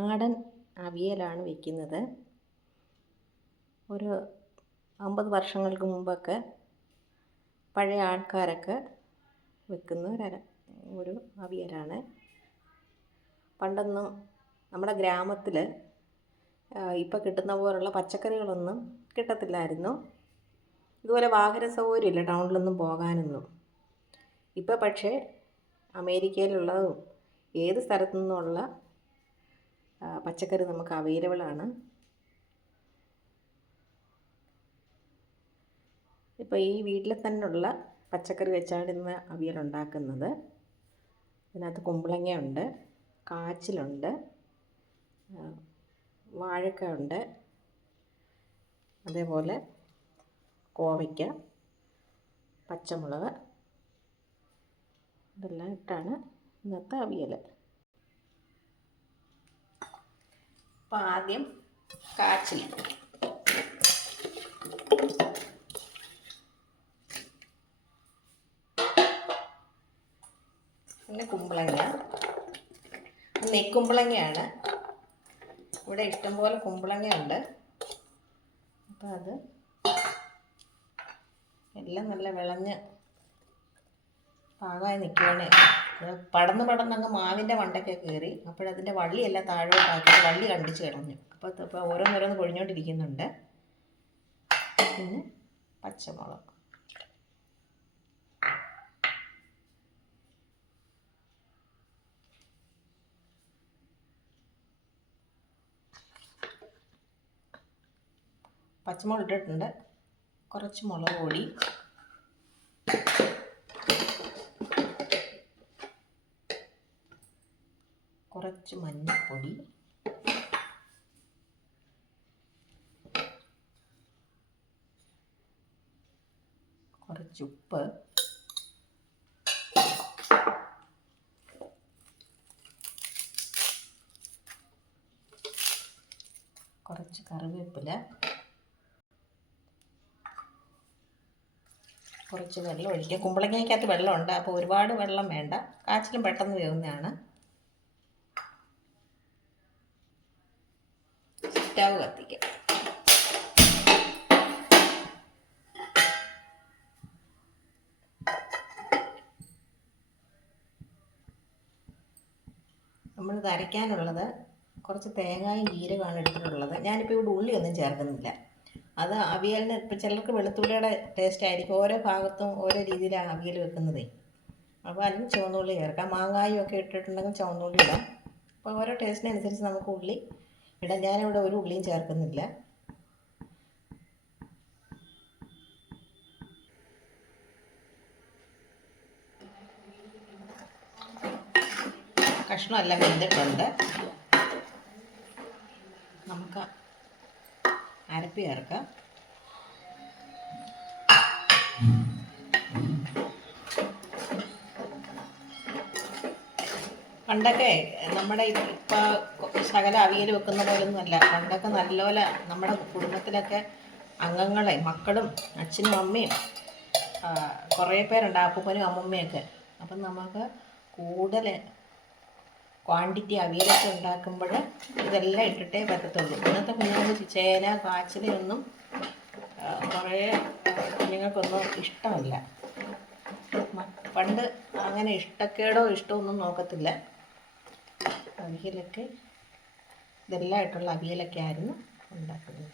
നാടൻ അവിയലാണ് വയ്ക്കുന്നത്. ഒരു 50 വർഷങ്ങൾക്ക് മുമ്പൊക്കെ പഴയ ആൾക്കാരൊക്കെ വെക്കുന്ന ഒരു അവിയലാണ്. പണ്ടൊന്നും നമ്മുടെ ഗ്രാമത്തിൽ ഇപ്പോൾ കിട്ടുന്ന പോലുള്ള പച്ചക്കറികളൊന്നും കിട്ടത്തില്ലായിരുന്നു. ഇതുപോലെ വാഹന സൗകര്യമില്ല ടൗണിലൊന്നും പോകാനൊന്നും. ഇപ്പോൾ പക്ഷേ അമേരിക്കയിലുള്ളതും ഏത് സ്ഥലത്തു നിന്നുള്ള പച്ചക്കറി നമുക്ക് അവൈലബിളാണ്. ഇപ്പോൾ ഈ വീട്ടിൽ തന്നെയുള്ള പച്ചക്കറി വെച്ചാണ് ഇന്ന് അവിയലുണ്ടാക്കുന്നത്. ഇതിനകത്ത് കുമ്പളങ്ങയുണ്ട്, കാച്ചിലുണ്ട്, വാഴക്ക ഉണ്ട്, അതേപോലെ കോവയ്ക്ക, പച്ചമുളക്, ഇതെല്ലാം ഇട്ടാണ് ഇന്നത്തെ അവിയൽ. അപ്പോൾ ആദ്യം കാച്ചിൽ, പിന്നെ കുമ്പളങ്ങ, നെയ്ക്കുമ്പളങ്ങയാണ്. ഇവിടെ ഇഷ്ടംപോലെ കുമ്പളങ്ങയുണ്ട്. അപ്പോൾ അത് എല്ലാം നല്ല വിളഞ്ഞ് പാകമായി നിൽക്കുകയാണ്. പടന്നങ്ങ് മാവിൻ്റെ മണ്ടയ്ക്ക് കയറി. അപ്പോഴതിൻ്റെ വള്ളിയെല്ലാം താഴോട്ടാക്കിയിട്ട് വള്ളി കണ്ടിച്ച് കിടഞ്ഞു. അപ്പോൾ ഓരോന്നോരോന്ന് പൊഴിഞ്ഞോണ്ടിരിക്കുന്നുണ്ട്. പിന്നെ പച്ചമുളക്, പച്ചമുളക് ഇട്ടിട്ടുണ്ട്. കുറച്ച് മുളക് പൊടി, കുറച്ച് മഞ്ഞൾപ്പൊടി, കുറച്ച് ഉപ്പ്, കുറച്ച് കറിവേപ്പില, കുറച്ച് വെള്ളം ഒഴിക്കുക. കുമ്പളങ്ങയ്ക്കകത്ത് വെള്ളമുണ്ട്, അപ്പോൾ ഒരുപാട് വെള്ളം വേണ്ട. കാച്ചിലും പെട്ടെന്ന് വേവുന്നതാണ്. സ്റ്റവ് കത്തിക്കുക. നമ്മളിത് അരയ്ക്കാനുള്ളത് കുറച്ച് തേങ്ങയും ജീരകമാണ് എടുത്തിട്ടുള്ളത്. ഞാനിപ്പോൾ ഇവിടെ ഉള്ളിയൊന്നും ചേർക്കുന്നില്ല. അത് അവിയലിന് ഇപ്പം ചിലർക്ക് വെളുത്തുള്ളിയുടെ ടേസ്റ്റ് ആയിരിക്കും. ഓരോ ഭാഗത്തും ഓരോ രീതിയിലാണ് അവിയൽ വെക്കുന്നതേ. അപ്പോൾ അതിന് ചുവന്നുള്ളി ചേർക്കാം. മാങ്ങായും ഒക്കെ ഇട്ടിട്ടുണ്ടെങ്കിൽ ചുവന്നുള്ളി ഇടാം. അപ്പോൾ ഓരോ ടേസ്റ്റിനനുസരിച്ച് നമുക്ക് ഉള്ളി ഇടാം. ഞാനിവിടെ ഒരു ഉള്ളിയും ചേർക്കുന്നില്ല. കഷ്ണമെല്ലാം വെന്തിട്ടുണ്ട്. നമുക്ക് അരപ്പ് ചേർക്കാം. പണ്ടൊക്കെ നമ്മുടെ ഇപ്പോൾ ശകല അവിയൽ വെക്കുന്ന പോലൊന്നുമല്ല. പണ്ടൊക്കെ നല്ലപോലെ നമ്മുടെ കുടുംബത്തിലൊക്കെ അംഗങ്ങളെ മക്കളും അച്ഛനും അമ്മയും കുറേ പേരുണ്ട്, അപ്പൂപ്പനും അമ്മൂമ്മയൊക്കെ. അപ്പം നമുക്ക് കൂടുതൽ ക്വാണ്ടിറ്റി അവിയലൊക്കെ ഉണ്ടാക്കുമ്പോൾ ഇതെല്ലാം ഇട്ടിട്ടേ പറ്റത്തുള്ളൂ. ഇന്നത്തെ കുഞ്ഞുങ്ങൾക്ക് ചേന കാച്ചിലൊന്നും കുറേ കുഞ്ഞുങ്ങൾക്കൊന്നും ഇഷ്ടമല്ല. പണ്ട് അങ്ങനെ ഇഷ്ടക്കേടോ ഇഷ്ടമൊന്നും നോക്കത്തില്ല. അവിയലൊക്കെ ഇതെല്ലാം ആയിട്ടുള്ള അവിയലൊക്കെ ആയിരുന്നു ഉണ്ടാക്കുന്നത്.